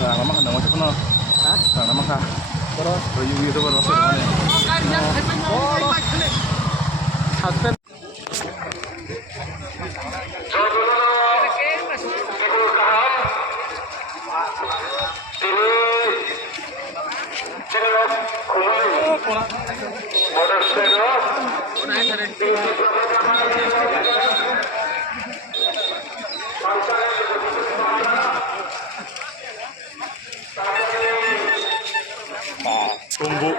lah, nama kan nama siapa no? Hah? Nama kah? Terus, itu baru masuk mana? Husband. Tunggu.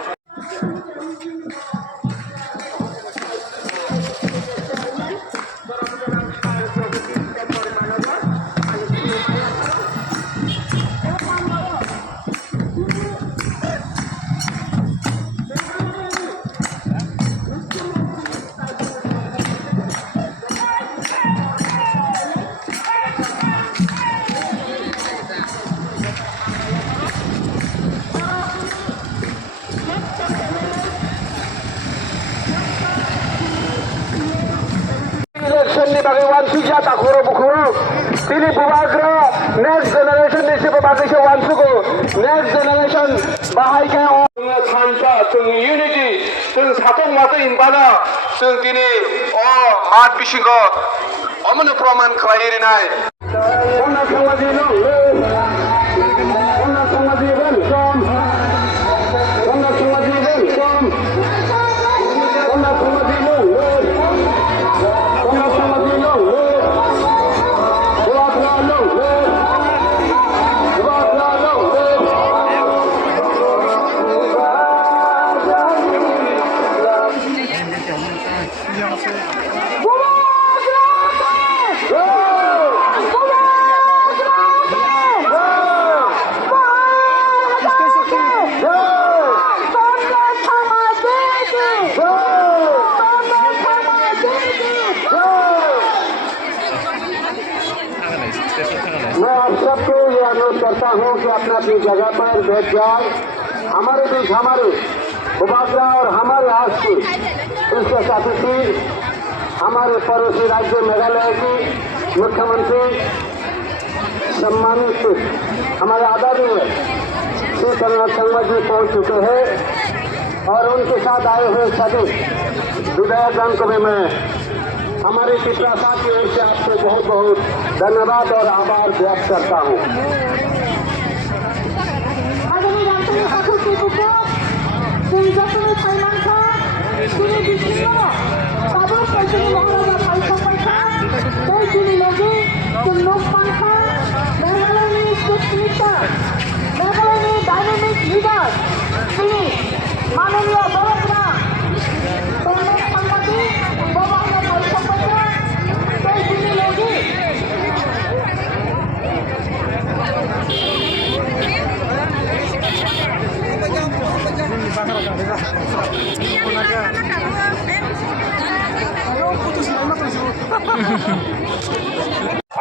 Bagaimana sih tak kuru-kuru pilih bubagra next generation ni siapa bagi sewan suku next generation bahaya orang sanca tung unity tung satu mata imbana tung tini mat bisiko aman proman kelahirin nai orang samaji no orang samaji kan kom orang samaji kan kom orang samaji no मैं आप सबको ये अनुरोध करता हूँ कि अपना अपनी जगह पर बैठ जाए। हमारे बीच हमारे उपाध्याय और हमारे आसपास इसके साथी हमारे पड़ोसी राज्य मेघालय की मुख्यमंत्री सम्मानित हमारे आदरणीय श्री कन्हैया संगमा जी पहुँच चुके हैं और उनके साथ आए हुए सभी विधायकगण को भी मैं हमारे पिछला की ओर से आपको बहुत बहुत धन्यवाद और आभार व्यक्त करता हूँ।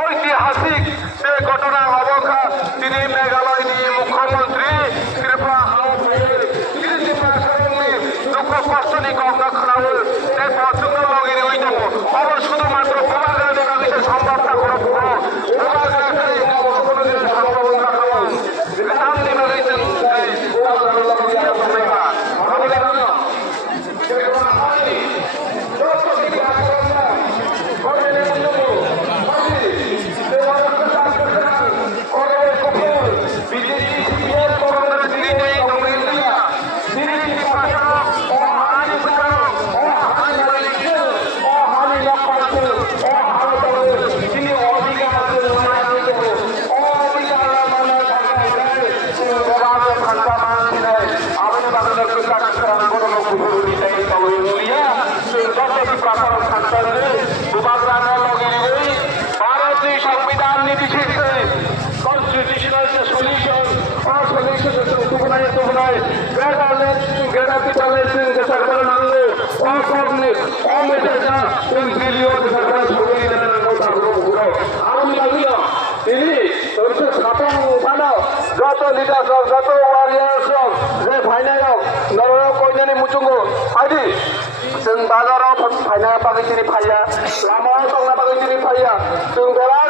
ঐতিহাসিক সে ঘটনা অবস্থা তিনি মেঘালয়নি মুখ্যমন্ত্রী কৃপা দুঃখ কষ্টনি কংগ্রেস এই পছন্দ লগের ওই যাব অবশ্য শুধুমাত্র প্রবাদের দেখা গেছে সম্ভবটা করো Gato leaders of Gato warriors of the final Noro Koinani Muchungo, Adi, Sing Bazar of Final Pagitini Paya, Lama Pagitini Paya, Sungara.